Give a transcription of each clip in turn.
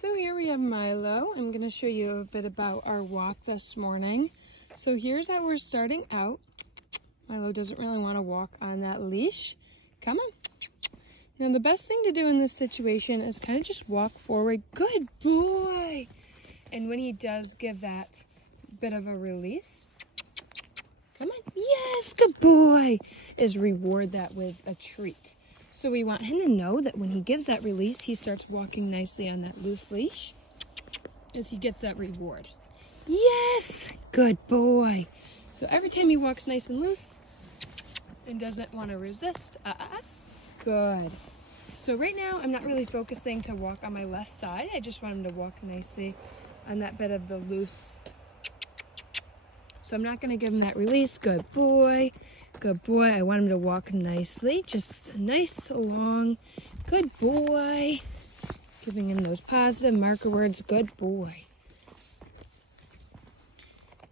So here we have Milo. I'm going to show you a bit about our walk this morning. So here's how we're starting out. Milo doesn't really want to walk on that leash. Come on. Now the best thing to do in this situation is kind of just walk forward. Good boy. And when he does give that bit of a release, come on, yes, good boy, is reward that with a treat. So we want him to know that when he gives that release, he starts walking nicely on that loose leash as he gets that reward. Yes, good boy. So every time he walks nice and loose and doesn't want to resist, good. So right now, I'm not really focusing to walk on my left side. I just want him to walk nicely on that bit of the loose. So I'm not going to give him that release. Good boy. Good boy. I want him to walk nicely. Just nice, long. Good boy. Giving him those positive marker words. Good boy.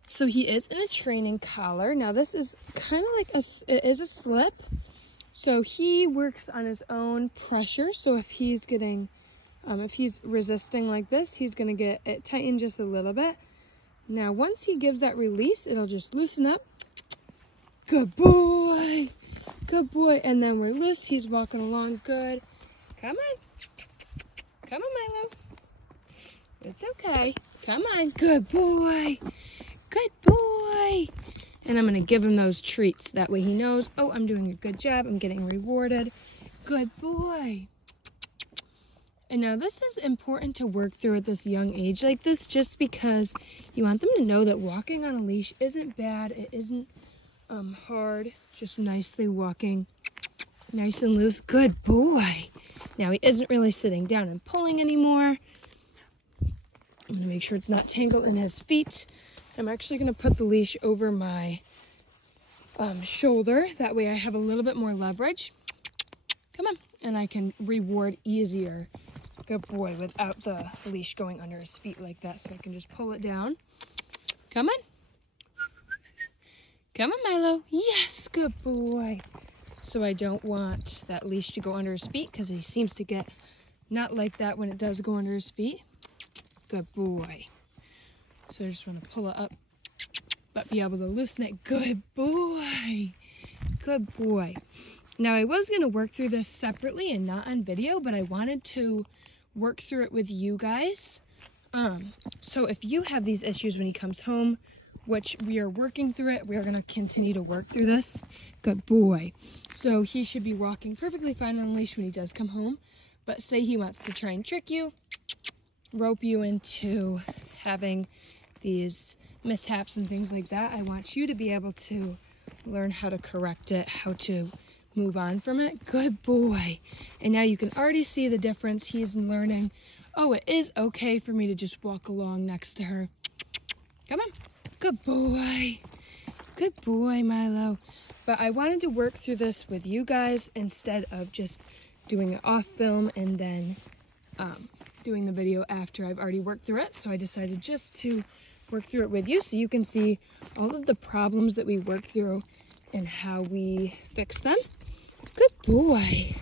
So he is in a training collar. Now this is kind of like it is a slip. So he works on his own pressure. So if he's getting, if he's resisting like this, he's going to get it tightened just a little bit. Now, once he gives that release, it'll just loosen up. Good boy. Good boy. And then we're loose. He's walking along. Good. Come on. Come on, Milo. It's okay. Come on. Good boy. Good boy. And I'm going to give him those treats. That way he knows, oh, I'm doing a good job. I'm getting rewarded. Good boy. And now this is important to work through at this young age like this, just because you want them to know that walking on a leash isn't bad. It isn't hard. Just nicely walking, nice and loose. Good boy. Now he isn't really sitting down and pulling anymore. I'm going to make sure it's not tangled in his feet. I'm actually going to put the leash over my shoulder. That way I have a little bit more leverage. Come on. And I can reward easier. Good boy, without the leash going under his feet like that. So I can just pull it down. Come on. Come on, Milo. Yes, good boy. So I don't want that leash to go under his feet because he seems to get not like that when it does go under his feet. Good boy. So I just want to pull it up, but be able to loosen it. Good boy. Good boy. Now I was going to work through this separately and not on video, but I wanted to work through it with you guys. So if you have these issues when he comes home, which we are working through it, we are going to continue to work through this. Good boy. So he should be walking perfectly fine on the leash when he does come home. But say he wants to try and trick you, rope you into having these mishaps and things like that, I want you to be able to learn how to correct it, how to move on from it. Good boy. And now you can already see the difference. He's learning, oh, it is okay for me to just walk along next to her. Come on. Good boy. Good boy, Milo. But I wanted to work through this with you guys instead of just doing it off film and then doing the video after I've already worked through it. So I decided just to work through it with you so you can see all of the problems that we work through and how we fix them. Good boy.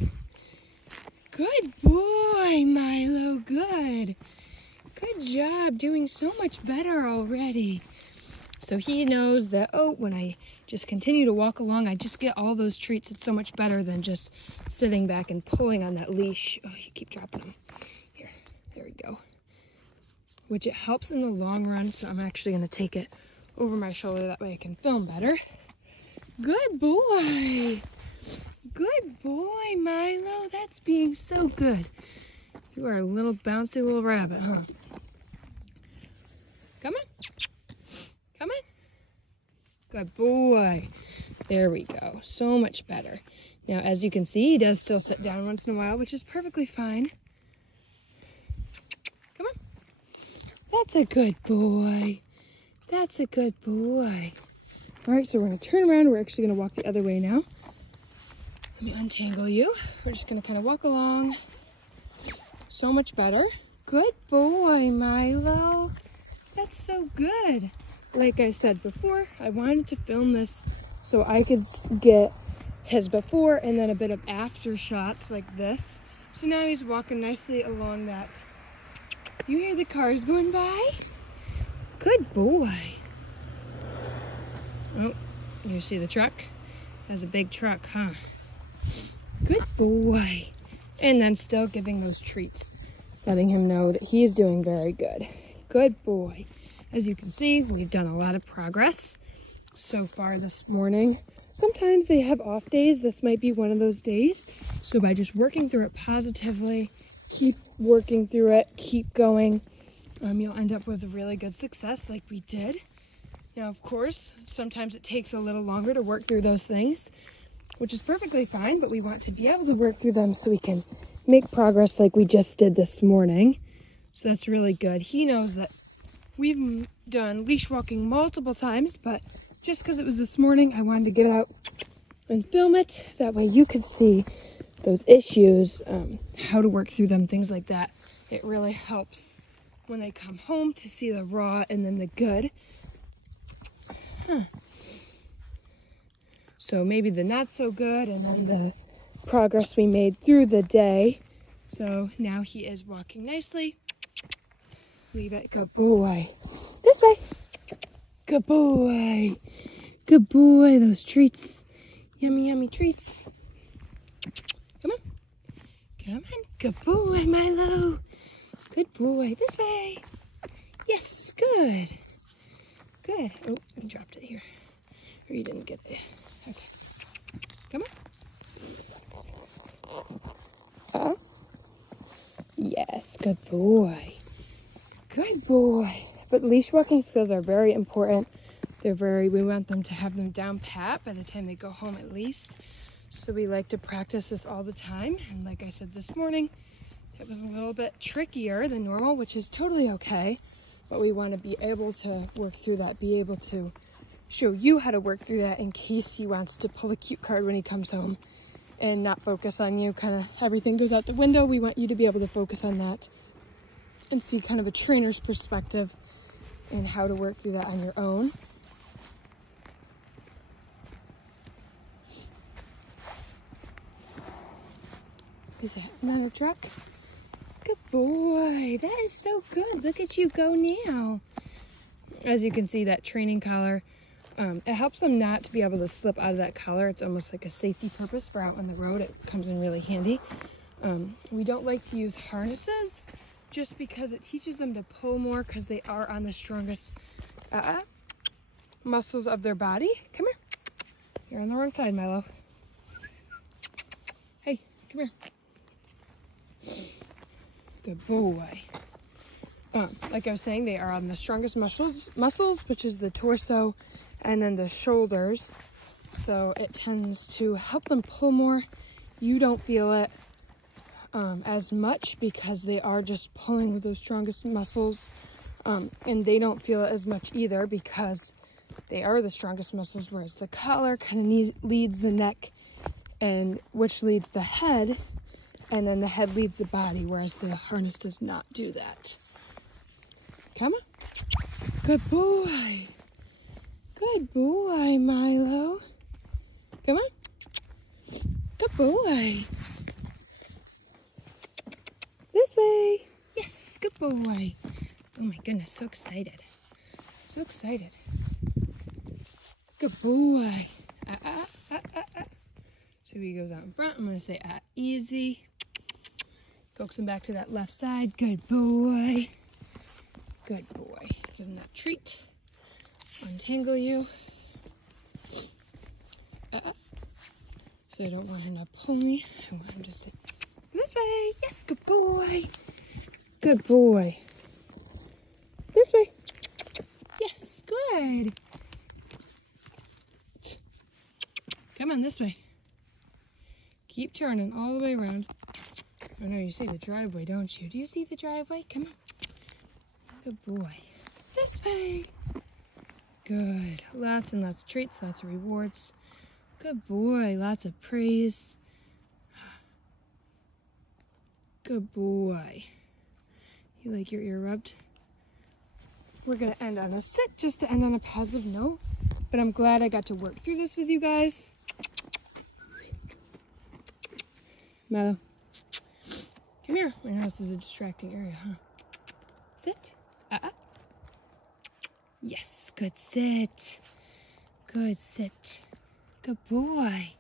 Good boy, Milo. Good. Good job. Doing so much better already. So he knows that, oh, when I just continue to walk along, I just get all those treats. It's so much better than just sitting back and pulling on that leash. Oh, you keep dropping them. Here. There we go. Which it helps in the long run. So I'm actually going to take it over my shoulder. That way I can film better. Good boy. Good boy, Milo. That's being so good. You are a little bouncy little rabbit, huh? Come on. Come on. Good boy. There we go. So much better. Now, as you can see, he does still sit down once in a while, which is perfectly fine. Come on. That's a good boy. That's a good boy. All right, so we're going to turn around. We're actually going to walk the other way now. Let me untangle you. We're just going to kind of walk along. So much better. Good boy, Milo. That's so good. Like I said before, I wanted to film this so I could get his before and then a bit of after shots like this. So now he's walking nicely along that You hear the cars going by? Good boy. Oh, you see the truck? That's a big truck, huh? Good boy. And then still giving those treats, letting him know that he's doing very good. Good boy. As you can see, we've done a lot of progress so far this morning. Sometimes they have off days. This might be one of those days. So by just working through it positively, keep working through it, keep going, you'll end up with a really good success like we did. Now, of course, sometimes it takes a little longer to work through those things, which is perfectly fine, but we want to be able to work through them so we can make progress like we just did this morning. So that's really good. He knows that we've done leash walking multiple times, but just because it was this morning, I wanted to get out and film it. That way you could see those issues, how to work through them, things like that. It really helps when they come home to see the raw and then the good. So maybe the not so good and then the progress we made through the day. So now he is walking nicely. Leave it. Good boy. This way. Good boy. Good boy. Those treats. Yummy, yummy treats. Come on. Come on. Good boy, Milo. Good boy. This way. Yes. Good. Good. Oh, you dropped it here. Or you didn't get it. Okay. Come on. Yes. Good boy. Good boy. But leash walking skills are very important. We want them to have them down pat by the time they go home at least. So we like to practice this all the time. And like I said this morning, it was a little bit trickier than normal, which is totally okay. But we want to be able to work through that, be able to show you how to work through that in case he wants to pull a cute card when he comes home and not focus on you. Kind of everything goes out the window. We want you to be able to focus on that and see kind of a trainer's perspective and how to work through that on your own. Is that another truck? Good boy. That is so good. Look at you go now. As you can see, that training collar, it helps them not to be able to slip out of that collar. It's almost like a safety purpose for out on the road. It comes in really handy. We don't like to use harnesses just because it teaches them to pull more because they are on the strongest muscles of their body. Come here. You're on the wrong side, Milo. Hey, come here. Good boy. Like I was saying, they are on the strongest muscles, which is the torso and then the shoulders. So it tends to help them pull more. You don't feel it as much because they are just pulling with those strongest muscles. And they don't feel it as much either because they are the strongest muscles, whereas the collar kind of leads the neck, and which leads the head, and then the head leads the body, whereas the harness does not do that. Come on. Good boy. Good boy, Milo. Come on. Good boy. This way. Yes, good boy. Oh my goodness, so excited. So excited. Good boy. So he goes out in front. I'm going to say easy. Coax him back to that left side. Good boy. Good boy. Give him that treat. Untangle you. So I don't want him to pull me. I want him to stay this way. Yes, good boy. Good boy. This way. Yes, good. Come on, this way. Keep turning all the way around. I know you see the driveway, don't you? Do you see the driveway? Come on. Good boy. This way. Good. Lots and lots of treats, lots of rewards. Good boy. Lots of praise. Good boy. You like your ear rubbed? We're going to end on a sit just to end on a positive note. But I'm glad I got to work through this with you guys. Milo, come here. I know this is a distracting area, huh? Sit. Yes, good sit. Good sit. Good boy.